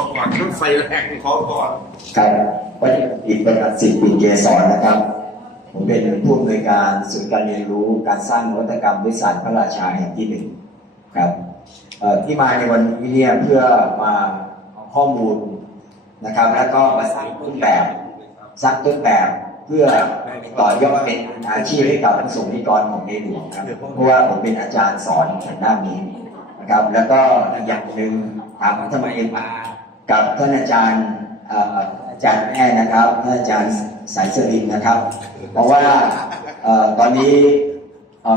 อก่อนต้องไฟแรงขอก่อนครับวัฒนอิทประกาศสิทธิ์ปิ่นเกษรนะครับ ผมเป็นผู้อำนวยการศูนย์การเรียนรู้การสร้างนวัตกรรมวิสัยพระราชาแห่งที่หนึ่งครับที่มาในวันนี้เนี่ยเพื่อมาเอาข้อมูลนะครับ แล้วก็มาสร้างต้นแบบสร้างต้นแบบเพื่อต่อยอดเป็นอาชีพให้กับผู้สูงนิกรของในหลวงครับเพราะว่าผมเป็นอาจารย์สอนทางด้านนี้นะครับ แล้วก็อีกอย่างหนึ่งถามว่าทำไมมา กับท่านอาจารย์อาจารย์แม่นะครับท่านอาจารย์สายสลินนะครับ เพราะว่าตอนนี้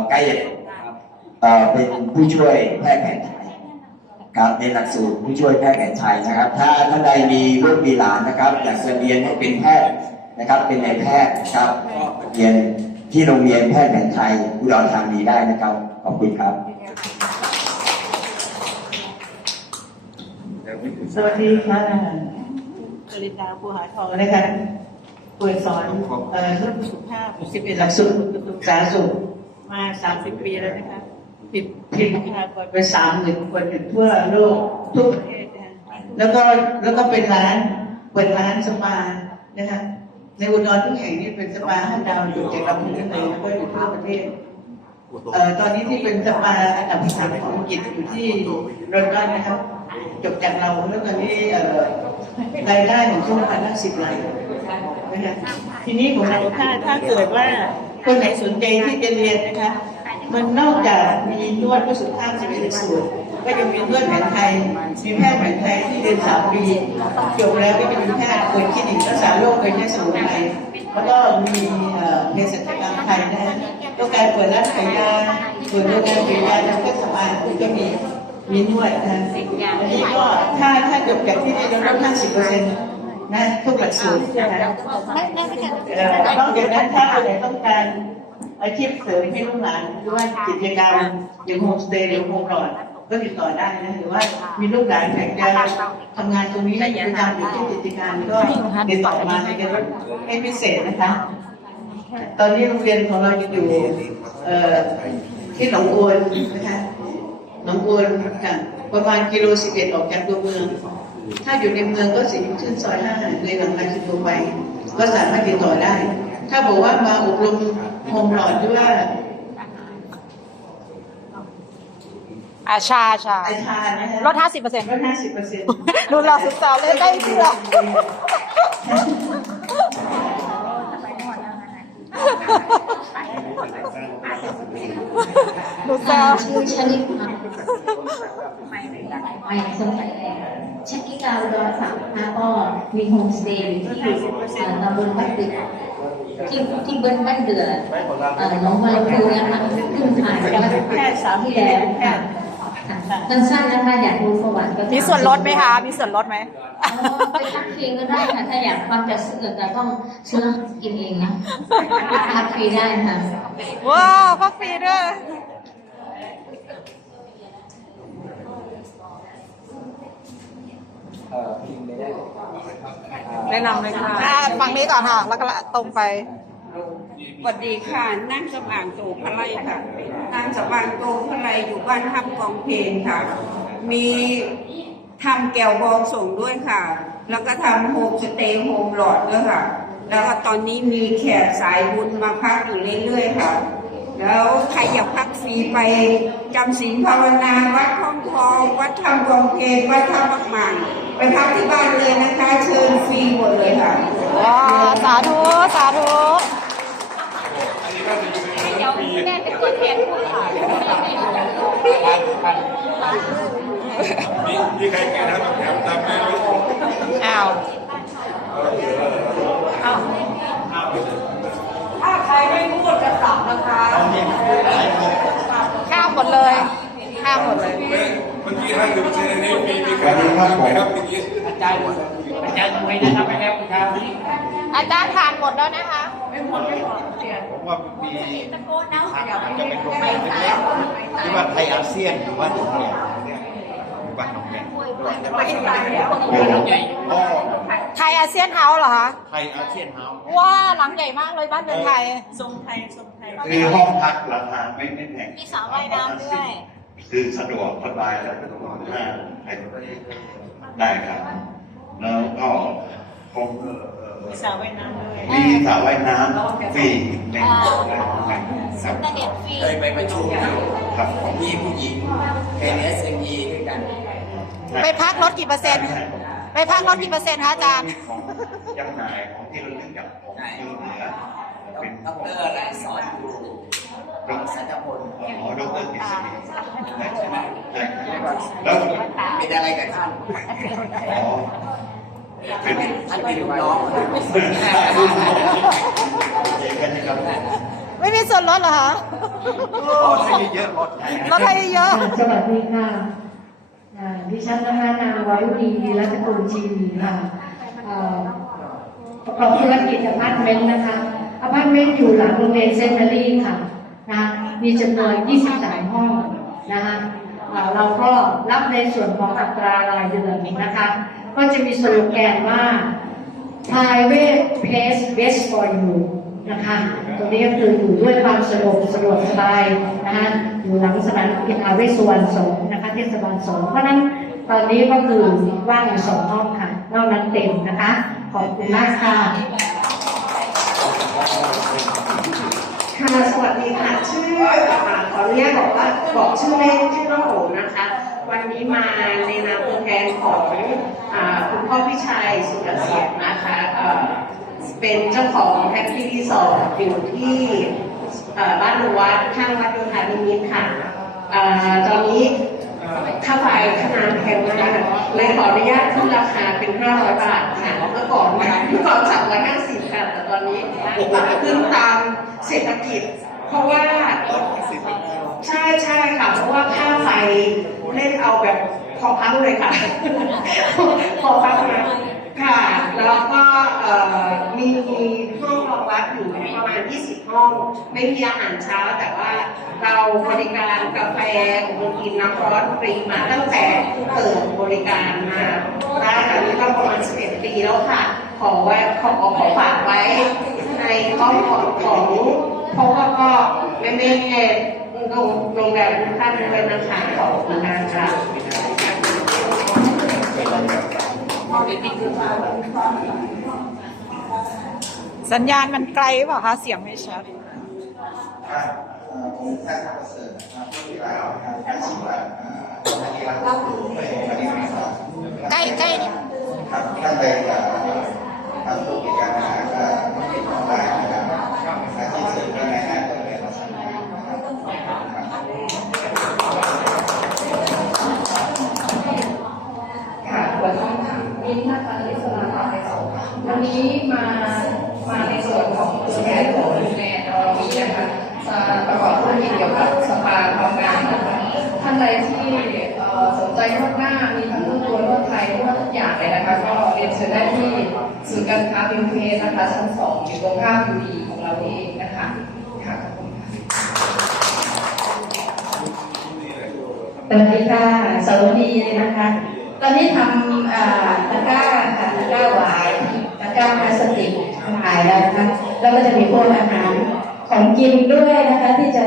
ใกล้จะเป็นผู้ช่วยแพทย์แผนไทยครับในหลักสูตรผู้ช่วยแพทย์แผนไทยนะครับ ถ้าท่านใดมีลูกมีหลานนะครับอยากจะเรียนให้เป็นแพทย์นะครับเป็นนายแพทย์นะครับเรียนที่โรงเรียนแพทย์แผนไทยอุดรธานีได้นะครับขอบคุณครับ สวัสดีค่ะกริตาภูหาทองนะคะเปิดสอนเอ่อเรื่องสุขภาพ11หลักสูตรสาธารณสุขมา30ปีแล้วนะคะผิดผิดบุคลากรไปสามหมื่นคนทั่วโลกทุกประเทศนะคะแล้วก็แล้วก็เป็นร้านเปิดร้านสปานะคะในอุดรทุกแห่งนี่เป็นสปาห้าดาวอยู่จากลำพูนเลยแล้วก็อยู่ทั่วประเทศเอ่อตอนนี้ที่เป็นสปาอันดับสามของอังกฤษอยู่ที่ลอนดอนนะครับ จบจากเราแล้วตอนนี้เอ่อรายได้ของช่วงพันละสิบล้านนะคะทีนี้ของเราถ้าถ้าเกิดว่าคนไหนสนใจที่จะเรียนนะคะ มันนอกจากมีนวดเพื่อสุขภาพจะเป็นหลักสูตรก็ยังมีนวดแผนไทยมีแพทย์แผนไทยที่เรียนสามปีจบแล้วก็จะมีแพทย์เปิดคลินิกรักษาโรคโดยใช้สมุนไพรแล้วก็มีเอ่อเภสัชกรรมไทยนะฮะก็การเปิดร้านขายยาเปิดโรงงานผลิตยาทำเครื่องสำอางคุณก็มี มีนวดนะอันนี้ก็ถ้าถ้าจบจากที่นี่แล้วลด50เปอร์เซ็นต์นะทุกหลักสูตรนะคะเอ่อนอกจากนั้นถ้าคนไหนต้องการอาชีพเสริมให้ลูกหลานหรือว่ากิจการอย่างโฮมสเตย์หรือโฮมหลอดก็ติดต่อได้นะหรือว่ามีลูกหลานอยากจะทำงานตรงนี้ประจำอยู่ที่กิจการก็ติดต่อมาให้กันให้พิเศษนะคะ ตอนนี้โรงเรียนของเราอยู่เอ่อที่หนองบัวนะคะ หนองบัวค่ะประมาณกิโลสิบเอ็ดออกจากตัวเมือง ถ้าอยู่ในเมืองก็สิขึ้นซอยห้าเลยหลังราชบุรีไป ก็สามารถติดต่อได้ ถ้าบอกว่ามาอบรมโฮมหลอดหรือว่าอาชาชาไอทานนะฮะลด50%ลดห้าสิบเปอร์เซ็นต์ดูเราศึกษาเลยได้เชื่อดูแซวชื่อชลิดค่ะ ไปสงสัยแล้วชักกี้กาวดอนฝักนะคะก็มีโฮมสเตย์อยู่ที่เอ่ตำบลบ้านเดือที่ที่เบิ้ลบ้านเดือเอ่อหนองบัวลำพูนะคะขึ้นผ่านแพทย์สามที่แล้วค่ะสั้นๆนะคะอยากรู้ประวัติก็มีส่วนลดไหมคะ มีส่วนลดไหมไปพักฟรีก็ได้ค่ะ ถ้าอยากฟังจะซื้อแต่ต้องซื้อกินเองนะพักฟรีได้ค่ะ ว้าวพักฟรีด้วย แนะนำเลยค่ะอ่าฝั่งนี้ก่อนค่ะ แล้วก็ตรงไปสวัสดีค่ะ นั่งสว่างโตพระไลค่ะนั่งสว่างโตพระไลอยู่บ้านทับกองเพลงค่ะ มีทำแก้วบองส่งด้วยค่ะ แล้วก็ทำโฮมสเตย์โฮมหลอดด้วยค่ะ แล้วก็ตอนนี้มีแขกสายบุญมาพักอยู่เรื่อยๆค่ะ แล้วใครอยากพักฟรีไปจำศีลภาวนา วัดท้องทองวัดทำกองเพลงวัดท่าปักหมัน ไปพักที่บ้านเลยนะคะ เชิญฟรีหมดเลยค่ะว้าวสาธุ สาธุมีมีใครแก่แล้วแถมตามไม่รู้อ้าวถ้าใครไม่พูดจะสับนะคะข้ามหมดเลยข้ามหมดเลยเมื่อ กี้ห้าสิบเปอร์เซ็นต์นี้มีมีใครรู้ไหมครับเมื่อกี้อาจารย์ทานหมดแล้วนะคะผมว่ามีอาจจะเป็นโรงแรมเล็กๆที่ว่าไทยอาเซียนหรือว่าหนองแก่เนี่ยหรือว่าหนองแก่ก็ไทยอาเซียนเฮาส์เหรอคะ ไทยอาเซียนเฮาส์ว้าหลังใหญ่มากเลยบ้านเป็นไทย ทรงไทย ทรงไทย คือห้องพักราคาไม่ไม่แพง มีสระว่ายน้ำด้วย คือสะดวกสบายแล้วก็ต้องนอนห้าไทยได้ครับ แล้วก็ผมเอ่อมีสาวว่ายน้ำด้วยมีสระว่ายน้ำฟรีในครับเคยไปประชุมอยู่ครับผมมีผู้หญิง NSME ด้วยกัน ไปพักรถกี่เปอร์เซ็นต์ ไปพักรถกี่เปอร์เซ็นต์คะอาจารย์ของจำหน่ายของที่ระลึกจากของที่เหนือเป็นดอกเตอร์อะไรสอนอยู่ดอกสัจพลอ๋อดรกิษณี ใช่ไหมใช่ครับแล้แล้ววเป็นอะไรกับท่านอ๋อเป็นท่านเป็นลูกน้องเอกกันนะครับไม่มีส่วนลดเหรอคะรถให้เยอะรถให้ลดให้เยอะ สวัสดีค่ะอ่าดิฉันนะคะนางวายุรีรัตนกุลชีวีค่ะเอ่อประกอบธุรกิจอพาร์ตเมนต์นะคะอพาร์ตเมนต์อยู่หลังโรงเรียนเซนต์แมรี่ค่ะนะมีจำนวน 23 ห้อง นะคะเราก็รับในส่วนของอัตรารายเดือนนะคะ ก็จะมีสโลแกนว่า private place best for you นะคะตรงนี้ก็คืออยู่ด้วยความสะดวกสะดวกสบายนะคะอยู่หลังสนามกีฬาเวสวรรณสงนะคะเทศบาลสงเพราะฉะนั้นตอนนี้ก็คือว่างอยู่สองห้องค่ะนอกนั้นเต็มนะคะ ขอบคุณมากค่ะ ค่ะสวัสดีค่ะ ชื่อขออนุญาตบอกว่าบอกชื่อเล่นชื่อน้องโอนะคะ วันนี้มาในนามตัวแทนของคุณพ่อพี่ชัยสุรเสียงนะคะเป็นเจ้าของแฮปปี้รีสอร์ทอยู่ที่บ้านรัววัดข้างวัดโยธานิมิตรค่ะตอนนี้ ค่าไฟค่าน้ำแพงมากเลยขออนุญาตขึ้นราคาเป็น 500 บาทค่ะเมื่อก่อนเมื่อก่อน350ค่ะแต่ตอนนี้ขึ้นตามเศรษฐกิจ เพราะว่าใช่ใช่ค่ะ เพราะว่าค่าไฟเล่นเอาแบบพอพังเลยค่ะ พอพังนะ ค่ะ แล้วก็เอ่อมีห้องรองรับอยู่ประมาณ 20 ห้อง ไม่มีอาหารเช้าแต่ว่าเราบริการกาแฟของกินน้ำร้อนฟรีมาตั้งแต่เปิดบริการมาได้ค่ะนี่ก็ประมาณ 11 ปีแล้วค่ะ ขอไว้ขอขอฝากไว้ในข้องของของเพราะว่าก็ไม่ไม่ไม่โรงโรงแรมทุกท่านด้วยนะคะขอบคุณนะคะ สัญญาณมันไกลหรือเปล่าคะ เสียงไม่ชัดผมแค่ทำเสริมนะครับที่ว่าการชิมว่าอันนี้เราอันนี้ไม่ทราบใกล้ใกล้นิดครับท่านใดจะทำธุรกิจการค้าก็ติดต่อได้นะครับอาชีพเสริมก็ง่ายๆก็เลยมาสั่งงานนะครับ ค่ะวันนี้มิ้นท์นะคะลิสลาค่ะวันนี้มา มาในส่วนของตัวแทนของดูแลเรามีนะคะมาประกอบธุรกิจเกี่ยวกับสปาทำงานนะคะท่านใดที่เอ่อสนใจนวดหน้า มีทั้งนวดตัวนวดไทยนวดทุกอย่างเลยนะคะ ก็เรียนเชิญได้ที่ศูนย์การค้าบิวเพสนะคะชั้น สองอยู่ตรงข้ามยูดีของเราเองนะคะค่ะขอบคุณค่ะสวัสดีค่ะสวัสดีนะคะ ตอนนี้ทำตะกร้าค่ะตะกร้าหวายตะกร้าพลาสติกขายแล้วนะคะแล้วก็จะมีพวกอาหารของกินด้วยนะคะที่จะ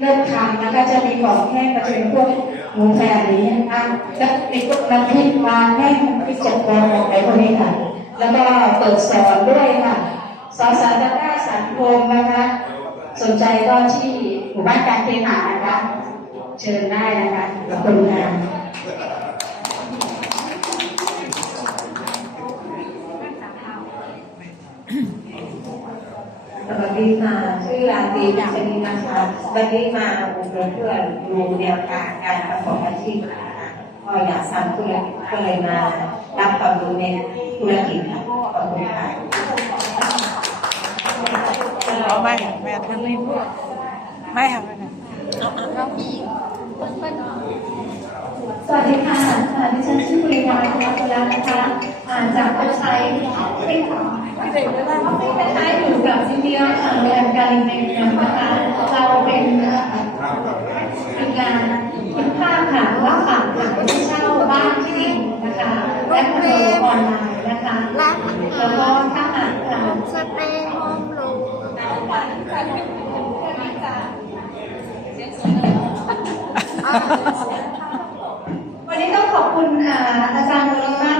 เริ่มทำนะคะจะมีของแห้งก็จะเป็นพวกหมูแผ่นนี้นะคะแล้วมีพวกน้ำพริกปลาแห้งน้ำพริกจัดกรอะไรพวกนี้ค่ะ แล้วก็เปิดสอนด้วยค่ะ สอนสาตะก้าสังคมนะคะ สนใจก็ที่หมู่บ้านการเคหะนะคะ เชิญได้นะคะขอบคุณค่ะสวัสดีค่ะชื่อราตรีชนินนะคะวันนี้มาอบรมเพื่อนดูแนวทางการประกอบอาชีพนะคะก็อยากทำธุรกิจก็เลยมารับความรู้ในธุรกิจค่ะขอบคุณค่ะ เอาไม่ค่ะไม่ท่านไม่พูดไม่ค่ะไม่ค่ะสวัสดีค่ะดิฉันชื่อปริมาณคุณรัตน์นะคะอ่านจากเว็บไซต์ที่ที่เป็นเว็บไซต์ที่คล้ายๆอยู่กับซิเรียทางแรงการเงินนะคะเราเป็นเอ่อเป็นการคุณภาพค่ะรับฝากค่ะที่เช่าบ้านที่ดินนะคะ และคอนโดออนไลน์นะคะ แล้วก็ถ้าหากค่ะ สเปรย์โฮมรู วันนี้ต้องขอบคุณอาจารย์โมลา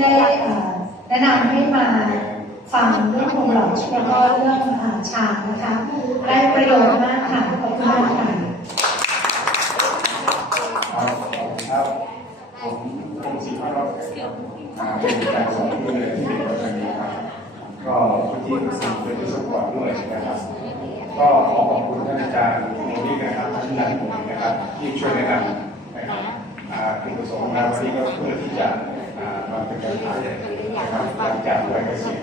ได้เอ่อแนะนำให้มาฟังเรื่องโครงหลอดแล้วก็เรื่องอ่าชานะคะ ได้ประโยชน์มากค่ะขอบคุณมากค่ะครับผมกรมศิลปากรอ่าเป็นการสอนที่เรียที่เป็นประจำนี้ครับก็ที่สิ่เป็นวิศวกรด้วยนะครับ ก็ขอขอบคุณท่านอาจารย์โมนี่นะครับท่านนันผมนะครับ ที่ช่วยแนะนำนะครับอ่าจุดประสงค์ของเราวันนี้ก็เพื่อที่จะอ่ามาเป็นการถ่ายนะครับหลังจากวัยเกษียณ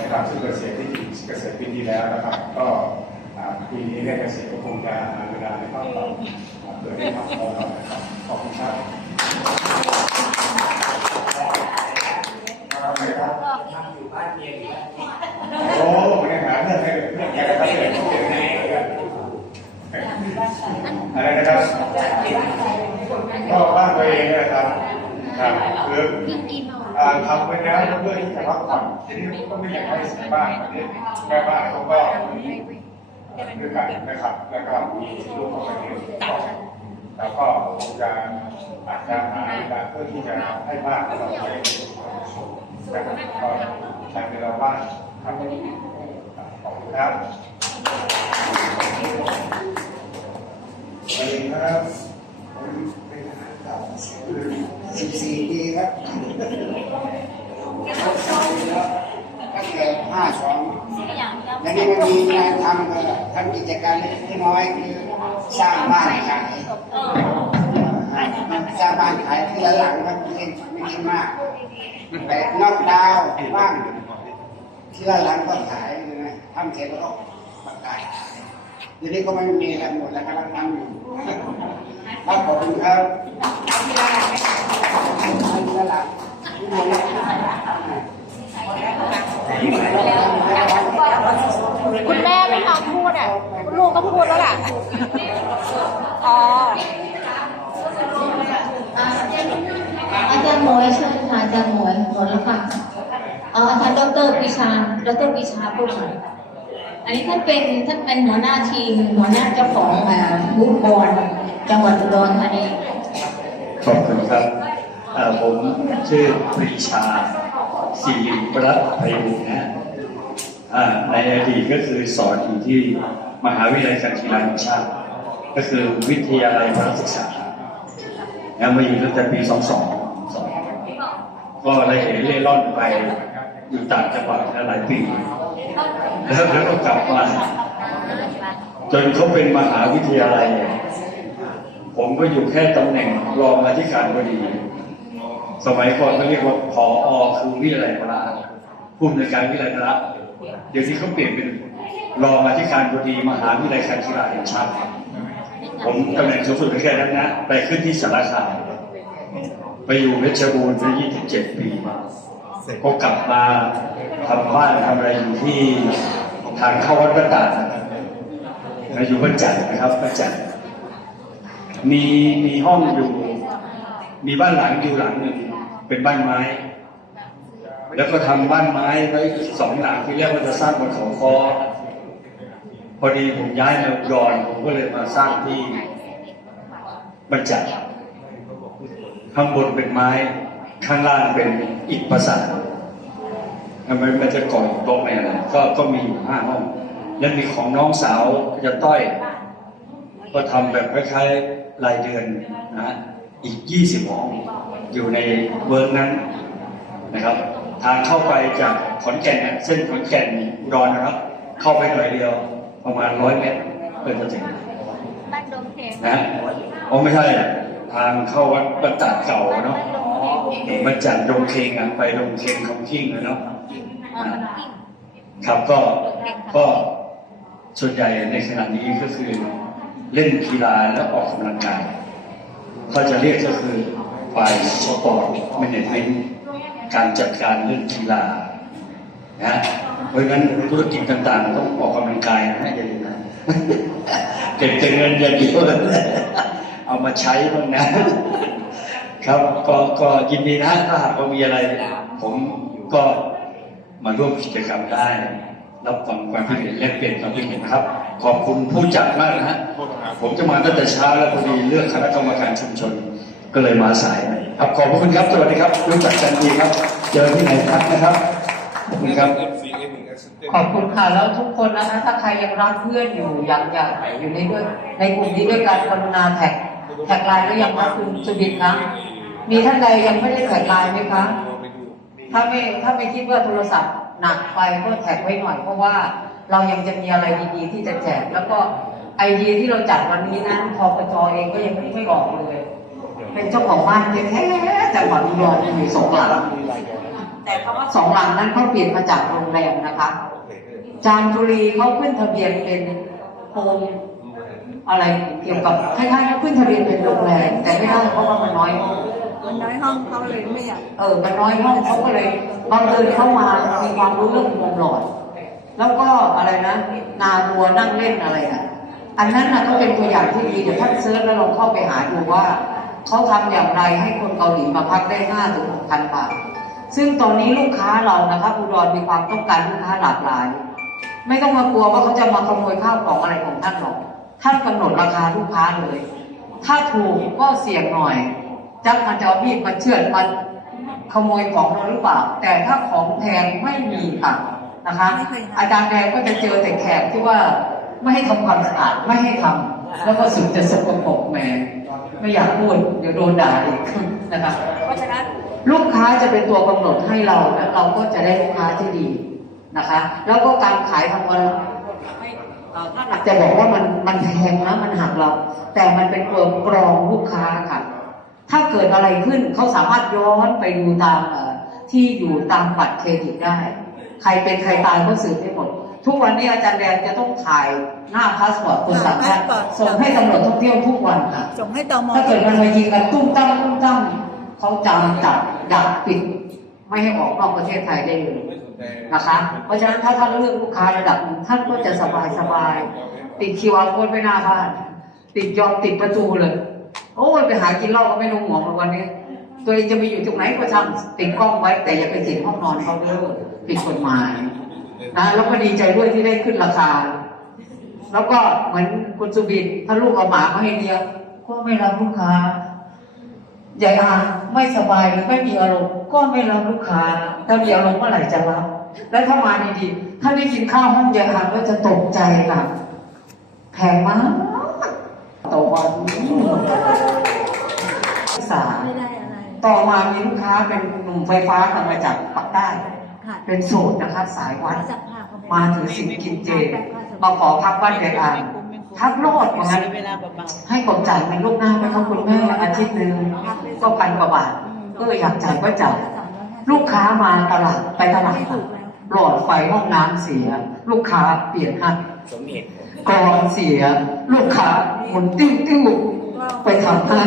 นะครับซึ่งเกษียณที่เกษียณปีที่แล้วนะครับ ก็อ่าปีนี้ได้เกษียณก็คงจะหาเวลาในครอบครัวเพื่อได้ทำพอเรานะครับขอบคุณครับทำไมครับโอ้ไม่หาเรื่องให้เรื่องแก่ครับเรื่องเรื่องไหน อะไรนะครับนอกบ้านตัวเองนะครับครับคือทำไว้แล้วเพื่อที่จะพักผ่อนทีนี้ก็ไม่อยากให้สียบ้านนี้แม่บ้านเขาก็ด้วยกันนะครับ แล้วก็มีลูกเข้าไปเรียนแล้วก็จะอาจจะหาเวลาเพื่อที่จะให้บ้านเราไปนะครับก็ใช้เวลาว่างครับขอบคุณครับ สวัสดีครับผมเป็นทหารเก่า14ปีครับตั้งแต่52แล้วนี่มันมีงานทำก็ทำกิจการเล็กน้อยคือสร้างบ้านขายสร้างบ้านขายที่ละหลังครับไม่ไม่คิดมากแต่นอกดาวบ้างที่ละหลังก็ขายนะทำเสร็จแล้วก็ประกาศ ขายเดี๋ยวนี้ก็ไม่มีแล้วหมดแล้วกำลังทำอยู่ครับขอบคุณครับที่ละหลังที่ละหลังคุณแม่ไม่ยอมพูดอะคุณลูกก็พูดแล้วล่ะอ๋ออาจารย์หมวยเชิญค่ะอาจารย์หมวยหมดแล้วค่ะเอ่ออาจารย์ดรปิชาดรปิชาพูดค่ะอัันนี้ท่านเป็นท่านเป็นหัวหน้าทีมหัวหน้าเจ้าของบูธบอลจังหวัดอุดรธานีขอบคุณครับผมชื่อปรีชาสิริรัตน์ไพบูลนะในอดีตก็คือสอนอยู่ที่มหาวิทยาลัยการกีฬาแห่งชาติ ก็คือวิทยาลัยพระศึกษาแล้วมาอยู่ตั้งแต่ปี 22 ก็เลยเห็นเล่ร่อนไปอยู่ต่างจังหวัดหลายปี แล้วแล้วก็กลับมา จนเขาเป็นมหาวิทยาลัย ผมก็อยู่แค่ตำแหน่งรองอธิการบดี สมัยก่อนเขาเรียกว่าผออคือวิทยาลัยพระผู้อำนวยการวิทยาลัยพระเดี๋ยวนี้เขาเปลี่ยนเป็นรองอธิการบดีมหาวิทยาลัยการกีฬาแห่งชาติผมตำแหน่งสูงสุดแค่นั้นนะไปขึ้นที่สารคามไปอยู่เพชรบูรณ์ไป27 ปีมา ก็กลับมาทำบ้านทำอะไรอยู่ที่ทางเข้าวัดพระตาดนะอยู่บ้านจันทร์นะครับบ้านจันทร์มีมีห้องอยู่ มีบ้านหลังอยู่หลังหนึ่งเป็นบ้านไม้ แล้วก็ทำบ้านไม้ไว้สองหลังที่เรียกว่าจะสร้างบนเขาคอพอดีผมย้ายมาอุดอนผมก็เลยมาสร้างที่บรรจักข้างบนเป็นไม้ ข้างล่างเป็นอิฐประสานมันมันจะก่ออิฐบล็อกในอะไรก็ก็มีอยู่ห้าห้อง แล้วมีของน้องสาวจะต้อย ก็ทำแบบคล้ายๆรายเดือนนะฮะอีก20ห้อง อยู่ในเวิร์กนั้นนะครับ ทางเข้าไปจากขอนแก่นน่ะเส้นขอนแก่นอุดรนะครับ เข้าไปหน่อยเดียวประมาณร้อยเมตรเพื่อจะถึงบ้านดงเพงนะฮะอ๋อไม่ใช่ทางเข้าวัดประตาดเก่าเนาะ มันจัดดงเคงอะไปดงเคงของขิงเลยเนาะครับก็ก็ส่วนใหญ่ในขณะนี้ก็คือเล่นกีฬาและออกกำลังกายเขาจะเรียกก็คือฝ่ายสปอร์ตแมเนจเมนต์การจัดการเรื่องกีฬานะเพราะฉะนั้นธุรกิจต่างๆ ต้องออกกำลังกายนะอย่าลืมนะเก็บแต่เงินอย่าเดียวเอามาใช้บ้างนะ ครับก็ก็ยินดีนะถ้าหากว่ามีอะไร ผมก็มาร่วมกิจกรรมได้ รับฟังความคิดเห็นแลกเปลี่ยนความคิดเห็นนะครับ ขอบคุณผู้จัดมากนะฮะผมจะมาตั้งแต่เช้าแล้วพอดีเลือกคณะกรรมการชุมชน ก็เลยมาสายหน่อยครับขอบพระคุณครับสวัสดีครับรู้จักกันดีครับ เจอที่ไหนทักนะครับขอบคุณครับขอบคุณค่ะแล้วทุกคนนะคะถ้าใครยังรักเพื่อนอยู่อยากอยากอยู่ในด้วยในกลุ่มนี้ด้วยการกรุณาแท็กแท็กไลน์หรือยังคะคุณสุดิตคะ มีท่านใดยังไม่ได้แท็กไลน์ไหมคะ ถ้าไม่ถ้าไม่คิดว่าโทรศัพท์หนักไปก็แท็กไว้หน่อย เพราะว่าเรายังจะมีอะไรดีๆที่จะแจก แล้วก็ไอเดียที่เราจัดวันนี้นั้นพอปจเองก็ยังไม่ออกเลย เป็นเจ้าของบ้านแท้ๆจังหวัดอุดรมีสองหลังแต่คำว่าสองหลังนั้นเขาเปลี่ยนมาจากโรงแรมนะคะ จามจุรีเขาขึ้นทะเบียนเป็นโฮมอะไรเกี่ยวกับคล้ายๆเขาขึ้นทะเบียนเป็นโรงแรมแต่ไม่ได้เพราะว่ามันน้อยห้อง มันน้อยห้องเขาเลยไม่อยากเออมันน้อยห้องเขาก็เลยบังเอิญเข้ามามีความรู้เรื่องวงหลอด แล้วก็อะไรนะ นาบัวนั่งเล่นอะไรอะ อันนั้นนะก็เป็นตัวอย่างที่ดีเดี๋ยวท่านเซิร์ชแล้วลองเข้าไปหาดูว่าเขาทำอย่างไรให้คนเกาหลีมาพักได้ห้าถึงหกพันบาทซึ่งตอนนี้ลูกค้าเรานะครับอุดรมีความต้องการลูกค้าหลากหลาย ไม่ต้องมากลัวว่าเขาจะมาขโมยข้าวของอะไรของท่านหรอกท่านกำหนดราคาลูกค้าเลย ถ้าถูกก็เสี่ยงหน่อย จักมันจะเอามีดมาเชือดมันขโมยของเราหรือเปล่า แต่ถ้าของแพงไม่มีค่ะนะคะ อาจารย์แดงก็จะเจอแต่แขกที่ว่าไม่ให้ทำความสะอาดไม่ให้ทำแล้วก็สุดจะสกปรกแหมไม่อยากพูดเดี๋ยวโดนด่าอีกนะคะเพราะฉะนั้นลูกค้าจะเป็นตัวกำหนดให้เราแล้วเราก็จะได้ลูกค้าที่ดีนะคะ แล้วก็การขายทางออนไลน์ไม่เอ่อท่านอาจจะบอกว่ามันมันแพงนะมันหักเรา แต่มันเป็นตัวกรองลูกค้าค่ะ ถ้าเกิดอะไรขึ้นเขาสามารถย้อนไปดูตามเอ่อที่อยู่ตามบัตรเครดิตได้ ใครเป็นใครตายก็สืบได้หมด ทุกวันนี้อาจารย์แดงจะต้องถ่ายหน้าพาสปอร์ตคนต่างชาติส่งให้ตำรวจท่องเที่ยวทุกวันค่ะส่งให้ตมถ้าเกิดมันมายิงกันตุ้มตั้มตุ้มตั้มเขาจำจับดักปิด ไม่ให้ออกนอกประเทศไทยได้เลยนะคะ เพราะฉะนั้นถ้าท่านเลือกลูกค้าระดับหนึ่งท่านก็จะสบายสบายติดคิวอาร์โค้ดไว้หน้าบ้านติดยอมติดประตูเลย โอ้ยไปหากินเหล้าก็ไม่ลงหัวมาวันนี้ ตัวเองจะไปอยู่ตรงไหนก็ช่างติดกล้องไว้ แต่อย่าไปติดห้องนอนเขาเด้อผิดกฎหมายนะแล้วก็ดีใจด้วยที่ได้ขึ้นราคา แล้วก็เหมือนคุณสุบินถ้าลูกเอาหมามาให้เลี้ยงก็ไม่รับลูกค้ายายอาไม่สบายหรือไม่มีอารมณ์ก็ไม่รับลูกค้า ถ้ามีอารมณ์เมื่อไหร่จะรับ และถ้ามาดีๆถ้าได้กินข้าวห้องยายอาก็จะตกใจค่ะแพงมากต่อวัน ษาไม่ได้อะไรต่อมามีลูกค้าเป็นหนุ่มไฟฟ้ากลับมาจากปักใต้ค่ะเป็นโสดนะคะสายวัดจับผ้าเขามาถือสินกินเจมาขอพักบ้านยายอาพักรอดอย่างนั้นเวลาเบาให้ผมจ่ายเงินลูกหน้าไหมครับคุณแม่อาทิตย์หนึ่งก็พันกว่าบาทก็อยากจ่ายก็จ่ายลูกค้ามาตลาดไปตลาดค่ะหลอดไฟห้องน้ำเสีย ลูกค้าเปลี่ยนให้กรองเสีย ลูกค้าหมุนติ้วติ้วไปทำให้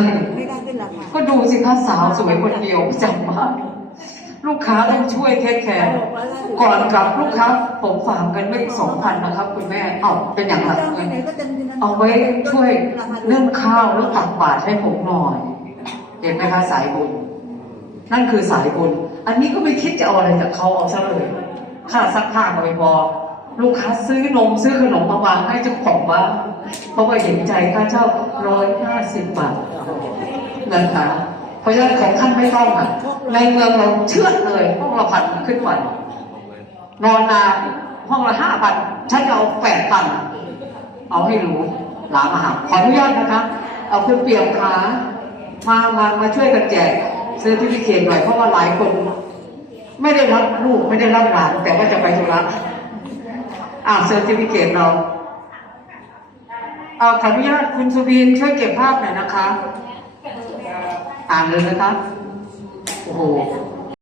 ก็ดูสิคะสาวสวยคนเดียวจำมาก ลูกค้าต้องช่วยเทคแคร์ก่อนกลับลูกค้าผมฝากเงินไว้อีกสองพันนะครับ คุณแม่เอาเป็นอย่างไรเงินเอาไว้ช่วยเรื่องข้าวแล้วตักบาตรให้ผมหน่อยเห็นไหมคะสายบุญนั่นคือสายบุญอันนี้ก็ไม่คิดจะเอาอะไรจากเขาเอาซะเลยค่าซักผ้าก็ไม่พอลูกค้าซื้อนมซื้อขนมมาวางให้เจ้าของบ้านเพราะว่าเห็นใจค่าเช่าร้อยห้าสิบบาท นะคะ เพราะฉะนั้นของท่านไม่ต้องอะ ในเมืองเราเชื่อดเลยห้องละพันขึ้นวัน นอนนานห้องละห้าพันฉันจะเอาแปดพันเอาให้รู้หลามาหาขออนุญาตนะคะเอาคุณเปี่ยมขามามามาช่วยกันแจกเซื้อที่พิเศษหน่อยเพราะว่าหลายคน ไม่ได้รับลูกไม่ได้รับหลานแต่ว่าจะไปธุระอ้าวเซอร์ติฟิเคตเราเอาขออนุญาตคุณสุบินช่วยเก็บภาพหน่อยนะคะ อ่านเลยนะครับ โอ้โห